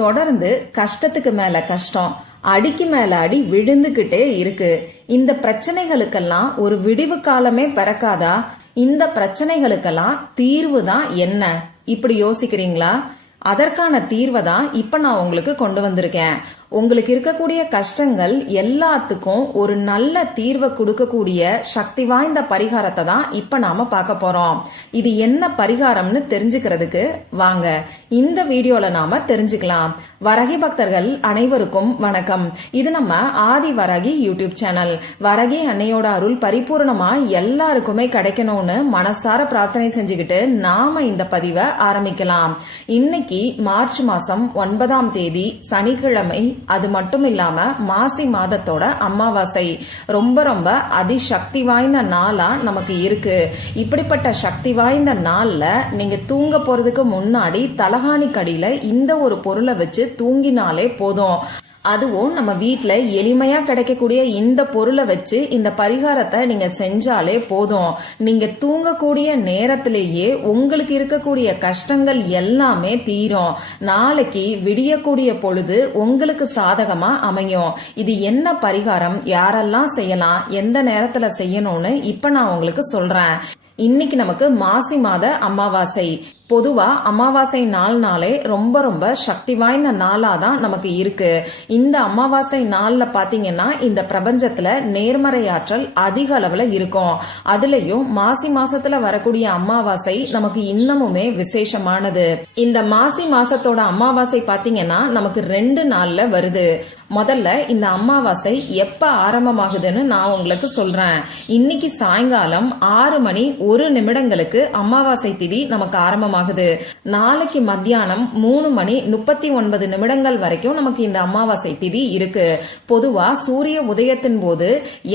தொடர்ந்து கஷ்டத்துக்கு மேல கஷ்டம், அடிக்கு மேல அடி விழுந்துகிட்டே இருக்கு. இந்த பிரச்சனைகளுக்கெல்லாம் ஒரு விடிவு காலமே பிறக்காதா? இந்த பிரச்சனைகளுக்கெல்லாம் தீர்வு தான் என்ன? இப்படி யோசிக்கிறீங்களா? அதற்கான தீர்வை தான் இப்ப நான் உங்களுக்கு கொண்டு வந்திருக்கேன். உங்களுக்கு இருக்கக்கூடிய கஷ்டங்கள் எல்லாத்துக்கும் ஒரு நல்ல தீர்வை கொடுக்கக்கூடிய சக்தி வாய்ந்த பரிகாரத்தை தான் இப்ப நாம பார்க்க போறோம். இது என்ன பரிகாரம்னு தெரிஞ்சுக்கிறதுக்கு வாங்க இந்த வீடியோல நாம தெரிஞ்சுக்கலாம். வரகி பக்தர்கள் அனைவருக்கும் வணக்கம். இது நம்ம ஆதி வரகி யூடியூப் சேனல். வரகி அன்னையோட அருள் பரிபூர்ணமா எல்லாருக்குமே கிடைக்கணும்னு மனசார பிரார்த்தனை செஞ்சுக்கிட்டு நாம இந்த பதிவை ஆரம்பிக்கலாம். இன்னைக்கு மார்ச் மாசம் 9ஆம் தேதி சனிக்கிழமை. அது மட்டும் இல்லாம மாசி மாதத்தோட அமாவாசை. ரொம்ப ரொம்ப அதிசக்தி வாய்ந்த நாளா நமக்கு இருக்கு. இப்படிப்பட்ட சக்தி வாய்ந்த நாள்ல நீங்க தூங்க போறதுக்கு முன்னாடி தலகாணி கடியில இந்த ஒரு பொருளை வச்சு தூங்கினாலே போதும். அதுவும் நம்ம வீட்டுல எளிமையா கிடைக்கக்கூடிய இந்த பொருளை வச்சு இந்த பரிகாரத்தை நீங்க செஞ்சாலே போதும். நீங்க தூங்கக்கூடிய நேரத்திலேயே உங்களுக்கு இருக்கக்கூடிய கஷ்டங்கள் எல்லாமே தீரும். நாளைக்கு விடியக்கூடிய பொழுது உங்களுக்கு சாதகமா அமையும். இது என்ன பரிகாரம், யாரெல்லாம் செய்யலாம், எந்த நேரத்துல செய்யணும்னு இப்ப நான் உங்களுக்கு சொல்றேன். இன்னைக்கு நமக்கு மாசி மாத அமாவாசை. பொதுவா அமாவாசை நாளே ரொம்ப ரொம்ப சக்தி வாய்ந்த நாளா தான் நமக்கு இருக்கு. இந்த அமாவாசை நாள்ல பாத்தீங்கன்னா இந்த பிரபஞ்சத்துல நேர்மறை ஆற்றல் அதிக அளவுல இருக்கும். அதுலயும் மாசி மாசத்துல வரக்கூடிய அமாவாசை நமக்கு இன்னமுமே விசேஷமானது. இந்த மாசி மாசத்தோட அமாவாசை பாத்தீங்கன்னா நமக்கு 2 நாள்ல வருது. முதல்ல இந்த அமாவாசை எப்ப ஆரம்பமாகுதுன்னு நான் உங்களுக்கு சொல்றேன். இன்னைக்கு சாயங்காலம் 6:01 அமாவாசை திதி நமக்கு ஆரம்பமாகுது. நாளைக்கு மத்தியானம் 3:39 வரைக்கும் நமக்கு இந்த அமாவாசை திதி இருக்கு. பொதுவா சூரிய உதயத்தின் போது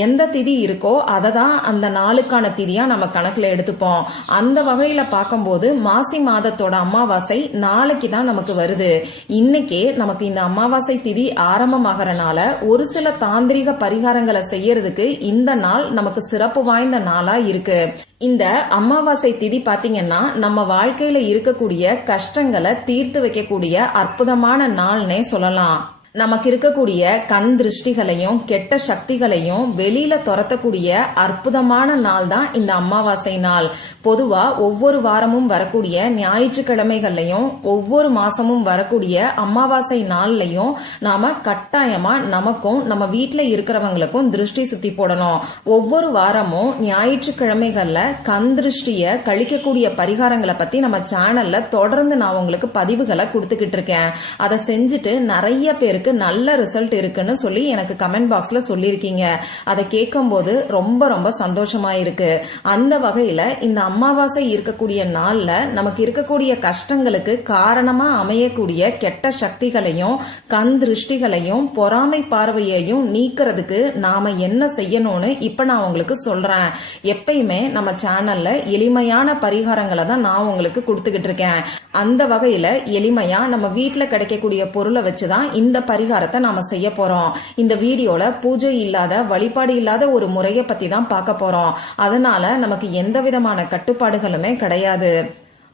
எந்த திதி இருக்கோ அதை தான் அந்த நாளுக்கான திதியா நம்ம கணக்குல எடுத்துப்போம். அந்த வகையில பார்க்கும்போது மாசி மாதத்தோட அமாவாசை நாளைக்கு தான் நமக்கு வருது. இன்னைக்கே நமக்கு இந்த அமாவாசை திதி ஆரம்பமாகறனால ஒரு சில தாந்திரிக பரிகாரங்களை செய்யறதுக்கு இந்த நாள் நமக்கு சிறப்பு வாய்ந்த நாளா இருக்கு. இந்த அமாவாசை திதி பாத்தீங்கன்னா நம்ம வாழ்க்கையில இருக்கக்கூடிய கஷ்டங்களை தீர்த்து வைக்கக்கூடிய அற்புதமான நாள்னே சொல்லலாம். நமக்கு இருக்கக்கூடிய கண் திருஷ்டிகளையும் கெட்ட சக்திகளையும் வெளியில துரத்தக்கூடிய அற்புதமான நாள் தான் இந்த அமாவாசை நாள். பொதுவா ஒவ்வொரு வாரமும் வரக்கூடிய ஞாயிற்றுக்கிழமைகள்லயும் ஒவ்வொரு மாசமும் வரக்கூடிய அமாவாசை நாள்லயும் நாம கட்டாயமா நமக்கும் நம்ம வீட்டுல இருக்கிறவங்களுக்கும் திருஷ்டி சுத்தி போடணும். ஒவ்வொரு வாரமும் ஞாயிற்றுக்கிழமைகள்ல கண் திருஷ்டிய கழிக்கக்கூடிய பரிகாரங்களை பத்தி நம்ம சேனல்ல தொடர்ந்து நான் உங்களுக்கு பதிவுகளை கொடுத்துக்கிட்டு இருக்கேன். அதை செஞ்சுட்டு நிறைய பேருக்கு நல்ல ரிசல்ட் இருக்குன்னு சொல்லி எனக்கு கமெண்ட் பாக்ஸ்ல சொல்லியிருக்கீங்க. அதை கேட்கும் போது ரொம்ப ரொம்ப சந்தோஷமா இருக்கு. அந்த வகையில இந்த அமாவாசை இருக்கக்கூடிய நாள்ல நமக்கு இருக்கக்கூடிய கஷ்டங்களுக்கு காரணமா அமையக்கூடிய கெட்ட சக்திகளையும் கண் திருஷ்டிகளையும் பொறாமை பார்வையையும் நீக்கிறதுக்கு நாம என்ன செய்யணும்னு இப்ப நான் உங்களுக்கு சொல்றேன். எப்பயுமே நம்ம சேனல்ல எளிமையான பரிகாரங்களை தான் நான் உங்களுக்கு கொடுத்துக்கிட்டு இருக்கேன். அந்த வகையில எளிமையா நம்ம வீட்டுல கிடைக்கக்கூடிய பொருளை வச்சுதான் இந்த பரிகாரத்தை நாம செய்ய போறோம். இந்த வீடியோல பூஜை இல்லாத வழிபாடு இல்லாத ஒரு முறையை பத்தி தான் பார்க்க போறோம். அதனால நமக்கு எந்த விதமான கட்டுப்பாடுகளுமே கிடையாது.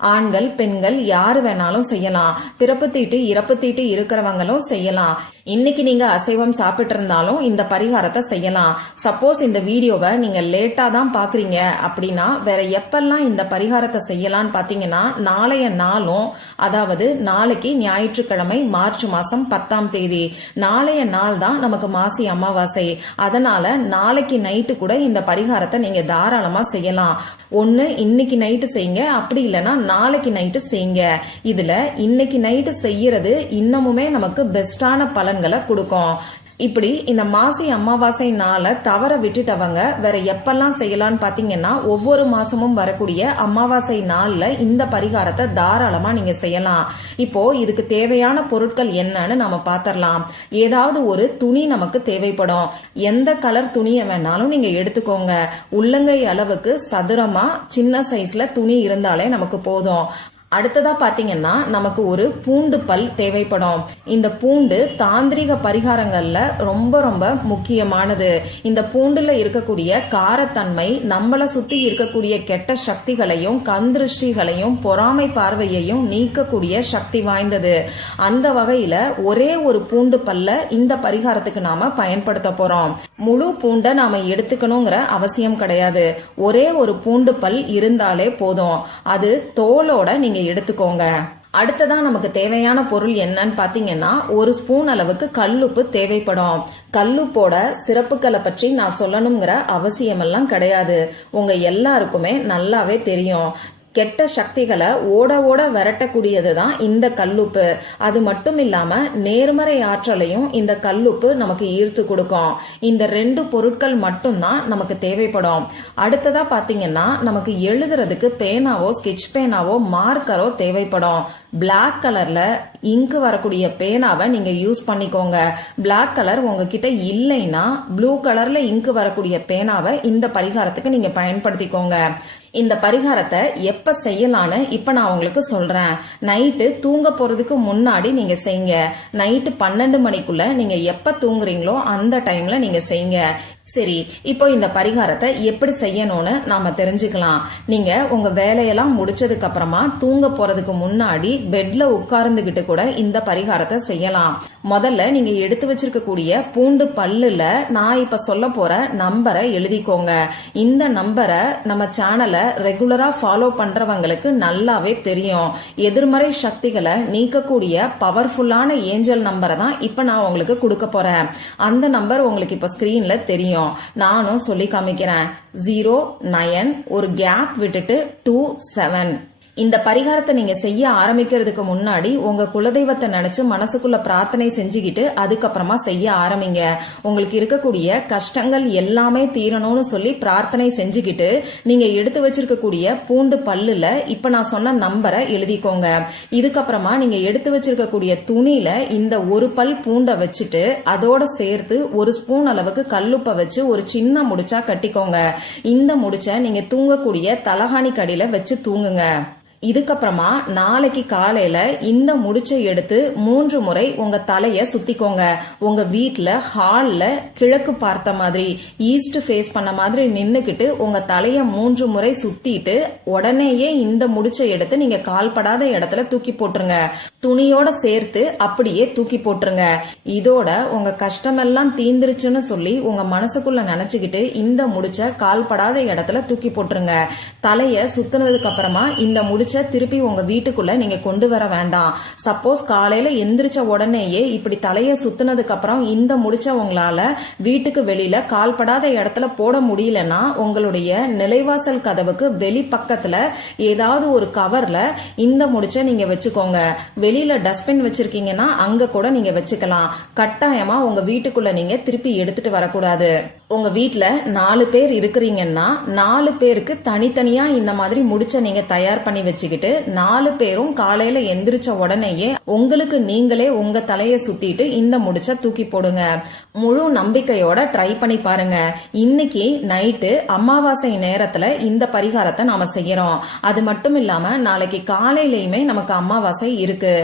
ஆண்கள் பெண்கள் யாரு வேணாலும் செய்யலாம். பிறப்பு தீட்டு இறப்பு தீட்டு இருக்கிறவங்களும் செய்யலாம். இன்னைக்கு நீங்க அசைவம் சாப்பிட்டு இருந்தாலும் இந்த பரிகாரத்தை செய்யலாம். சப்போஸ் இந்த வீடியோவை நீங்க லேட்டா தான் பாக்குறீங்க அப்படின்னா வேற எப்பெல்லாம் இந்த பரிகாரத்தை செய்யலாம்னு பாத்தீங்கன்னா நாளைய நாளும், அதாவது நாளைக்கு ஞாயிற்றுக்கிழமை மார்ச் மாசம் 10ஆம் தேதி நாளைய நாள் தான் நமக்கு மாசி அமாவாசை. அதனால நாளைக்கு நைட்டு கூட இந்த பரிகாரத்தை நீங்க தாராளமா செய்யலாம். ஒன்னு இன்னைக்கு நைட்டு செய்யுங்க, அப்படி இல்லைன்னா நாளைக்கு நைட்டு செய்யுங்க. இதுல இன்னைக்கு நைட்டு செய்யறது இன்னமுமே நமக்கு பெஸ்டான பலன்களை கொடுக்கும். இப்படி இந்த மாசி அமாவாசை நாளை தவற விட்டுட்டவங்க வேற எப்பெல்லாம் செய்யலாம்னு பாத்தீங்கன்னா ஒவ்வொரு மாசமும் வரக்கூடிய அமாவாசை நாள்ல இந்த பரிகாரத்தை தாராளமா நீங்க செய்யலாம். இப்போ இதுக்கு தேவையான பொருட்கள் என்னன்னு நாம பாத்திரலாம். ஏதாவது ஒரு துணி நமக்கு தேவைப்படும். எந்த கலர் துணியை வேணாலும் நீங்க எடுத்துக்கோங்க. உள்ளங்கை அளவுக்கு சதுரமா சின்ன சைஸ்ல துணி இருந்தாலே நமக்கு போதும். அடுத்ததா பாத்தீங்கன்னா நமக்கு ஒரு பூண்டு பல் தேவைப்படும். இந்த பூண்டு தாந்திரிக பரிகாரங்கள்ல ரொம்ப ரொம்ப முக்கியமானது. இந்த பூண்டுல இருக்கக்கூடிய காரத்தன்மை நம்மள சுத்தி இருக்கக்கூடிய கெட்ட சக்திகளையும் கந்திருஷ்டிகளையும் பொறாமை பார்வையையும் நீக்கக்கூடிய சக்தி வாய்ந்தது. அந்த வகையில ஒரே ஒரு பூண்டு பல்ல இந்த பரிகாரத்துக்கு நாம பயன்படுத்த போறோம். முழு பூண்டை நாம எடுத்துக்கணுங்கிற அவசியம் கிடையாது. ஒரே ஒரு பூண்டு பல் இருந்தாலே போதும். அது தோலோட நீங்க எடுத்துக்கோங்க. அடுத்ததா நமக்கு தேவையான பொருள் என்னன்னு பாத்தீங்கன்னா, ஒரு ஸ்பூன் அளவுக்கு கல்லுப்பு தேவைப்படும். கல்லுப்போட சிறப்புகளை பற்றி நான் சொல்லணுங்கிற அவசியம் எல்லாம் கிடையாது. உங்க எல்லாருக்குமே நல்லாவே தெரியும். கெட்ட சக்திகளை ஓட ஓட விரட்டக்கூடியது தான் இந்த கல்லுப்பு. அது மட்டும் இல்லாம நேர்மறை ஆற்றலையும் இந்த கல்லுப்பு நமக்கு ஈர்த்து கொடுக்கும். இந்த 2 பொருட்கள் மட்டும்தான் நமக்கு தேவைப்படும். அடுத்ததா பாத்தீங்கன்னா, நமக்கு எழுதுறதுக்கு பேனாவோ ஸ்கெட்ச் பேனாவோ மார்க்கரோ தேவைப்படும். பிளாக் கலர்ல இங்கு வரக்கூடிய பேனாவை நீங்க யூஸ் பண்ணிக்கோங்க. பிளாக் கலர் உங்ககிட்ட இல்லைன்னா ப்ளூ கலர்ல இங்கு வரக்கூடிய பேனாவை இந்த பரிகாரத்துக்கு நீங்க பயன்படுத்திக்கோங்க. இந்த பரிகாரத்தை எப்ப செய்யலான்னு இப்ப நான் உங்களுக்கு சொல்றேன். நைட்டு தூங்க போறதுக்கு முன்னாடி நீங்க செய்யுங்க. நைட்டு 12 மணிக்குள்ள நீங்க எப்ப தூங்குறீங்களோ அந்த டைம்ல நீங்க செய்யுங்க. சரி, இப்போ இந்த பரிகாரத்தை எப்படி செய்யணும்னு நாம தெரிஞ்சுக்கலாம். நீங்க உங்க வேலையெல்லாம் முடிச்சதுக்கு அப்புறமா தூங்க போறதுக்கு முன்னாடி பெட்ல உட்கார்ந்துகிட்டு கூட இந்த பரிகாரத்தை செய்யலாம். முதல்ல நீங்க எடுத்து வச்சிருக்கக்கூடிய பூண்டு பல்லுல நான் இப்ப சொல்ல போற நம்பரை எழுதிக்கோங்க. இந்த நம்பரை நம்ம சேனலை ரெகுலரா ஃபாலோ பண்றவங்களுக்கு நல்லாவே தெரியும். எதிர்மறை சக்திகளை நீக்கக்கூடிய பவர்ஃபுல்லான ஏஞ்சல் நம்பரை தான் இப்ப நான் உங்களுக்கு கொடுக்க போறேன். அந்த நம்பர் உங்களுக்கு இப்ப ஸ்கிரீன்ல தெரியும். நானும் சொல்லி காமிக்கிறேன். 09 ஒரு கேப் விட்டுட்டு 27. இந்த பரிகாரத்தை நீங்க செய்ய ஆரம்பிக்கிறதுக்கு முன்னாடி உங்க குலதெய்வத்தை நினைச்சு மனசுக்குள்ள பிரார்த்தனை செஞ்சுக்கிட்டு அதுக்கப்புறமா செய்ய ஆரம்பிங்க. உங்களுக்கு இருக்கக்கூடிய கஷ்டங்கள் எல்லாமே தீரணும்னு சொல்லி பிரார்த்தனை செஞ்சுக்கிட்டு நீங்க எடுத்து வச்சிருக்கக்கூடிய பூண்டு பல்லுல இப்ப நான் சொன்ன நம்பரை எழுதிக்கோங்க. இதுக்கப்புறமா நீங்க எடுத்து வச்சிருக்கக்கூடிய துணியில இந்த ஒரு பல் பூண்டை வச்சுட்டு அதோட சேர்த்து ஒரு ஸ்பூன் அளவுக்கு கல்லுப்பை வச்சு ஒரு சின்ன முடிச்சா கட்டிக்கோங்க. இந்த முடிச்ச நீங்க தூங்கக்கூடிய தலகாணி கடியில வச்சு தூங்குங்க. இதுக்கப்புறமா நாளைக்கு காலையில இந்த முடிச்சை எடுத்து 3 முறை உங்க தலைய சுத்திக்கோங்க. உங்க வீட்ல ஹால்ல கிழக்கு பார்த்த மாதிரி ஈஸ்ட் ஃபேஸ் பண்ண மாதிரி நின்னுக்கிட்டு உங்க தலைய 3 முறை சுத்திட்டு உடனேயே இந்த முடிச்சை எடுத்து நீங்க கால்படாத இடத்துல தூக்கி போட்டுருங்க. துணியோட சேர்த்து அப்படியே தூக்கி போட்டுருங்க. இதோட உங்க கஷ்டமெல்லாம் தீந்துருச்சுன்னு சொல்லி உங்க மனசுக்குள்ள நினைச்சுக்கிட்டு இந்த முடிச்ச கால்படாத இடத்துல தூக்கி போட்டுருங்க. தலைய சுத்தினதுக்கு அப்புறமா இந்த முடிச்ச திருப்பி உங்க வீட்டுக்குள்ள நீங்க கொண்டு வர வேண்டாம். சப்போஸ் காலையில எந்திரிச்ச உடனேயே இப்படி தலைய சுத்தினதுக்கு அப்புறம் இந்த முடிச்ச உங்களால வீட்டுக்கு வெளியில கால்படாத இடத்துல போட முடியலன்னா உங்களுடைய நிலைவாசல் கதவுக்கு வெளி பக்கத்துல ஏதாவது ஒரு கவர்ல இந்த முடிச்ச நீங்க வச்சுக்கோங்க. வெளியில டஸ்ட்பின் வச்சிருக்கீங்கன்னா அங்க கூட நீங்க வச்சுக்கலாம். கட்டாயமா உங்க வீட்டுக்குள்ள நீங்க திருப்பி எடுத்துட்டு வரக்கூடாது. உங்க வீட்ல 4 பேர் இருக்கிறீங்கன்னா 4 பேருக்கு தனித்தனியா இந்த மாதிரி முடிச்ச நீங்க தயார் பண்ணி வச்சுக்கிட்டு 4 பேரும் காலையில எந்திரிச்ச உடனேயே உங்களுக்கு நீங்களே உங்க தலைய சுத்திட்டு இந்த முடிச்ச தூக்கி போடுங்க. முழு நம்பிக்கையோட ட்ரை பண்ணி பாருங்க. இன்னைக்கு நைட்டு அமாவாசை நேரத்துல இந்த பரிகாரத்தை நாம செய்யறோம். அது மட்டும் இல்லாம நாளைக்கு காலையிலயுமே நமக்கு அமாவாசை இருக்கு.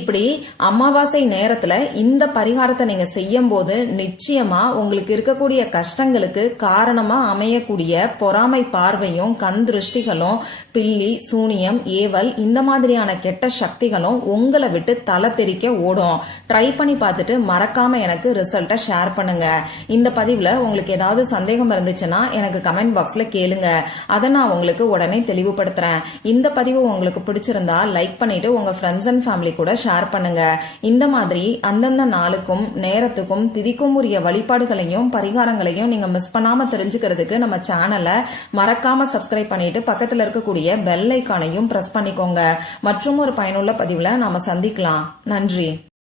இப்படி அமாவாசை நேரத்துல இந்த பரிகாரத்தை நீங்க செய்யும் போது நிச்சயமா உங்களுக்கு இருக்கக்கூடிய கஷ்டங்களுக்கு காரணமா அமையக்கூடிய பொறாமை பார்வையும் கண் திருஷ்டிகளும் பில்லி சூனியம் ஏவல் இந்த மாதிரியான கெட்ட சக்திகளும் உங்களை விட்டு தலை தெறிக்க ஓடும். ட்ரை பண்ணி பார்த்துட்டு மறக்காம எனக்கு ரிசல்ட்டை ஷேர் பண்ணுங்க. இந்த பதிவுல உங்களுக்கு ஏதாவது சந்தேகம் இருந்துச்சுன்னா எனக்கு கமெண்ட் பாக்ஸ்ல கேளுங்க. அதை நான் உங்களுக்கு உடனே தெளிவுபடுத்துறேன். இந்த பதிவு உங்களுக்கு பிடிச்சிருந்தா லைக் பண்ணிட்டு உங்க ஃப்ரெண்ட்ஸ் அண்ட் ஃபேமிலி கூட ஷேர் பண்ணுங்க. இந்த மாதிரி அந்தந்த நாளுக்கும் நேரத்துக்கும் திதிக்கும் உரிய வழிபாடுகளையும் பரிகாரங்களையும் நீங்க மிஸ் பண்ணாம தெரிஞ்சுக்கிறதுக்கு நம்ம சேனலை மறக்காம சப்ஸ்கிரைப் பண்ணிட்டு பக்கத்துல இருக்கக்கூடிய பெல் ஐகானையும் பிரஸ் பண்ணிக்கோங்க. மற்றும் ஒரு பயனுள்ள பதிவுல நாம சந்திக்கலாம். நன்றி.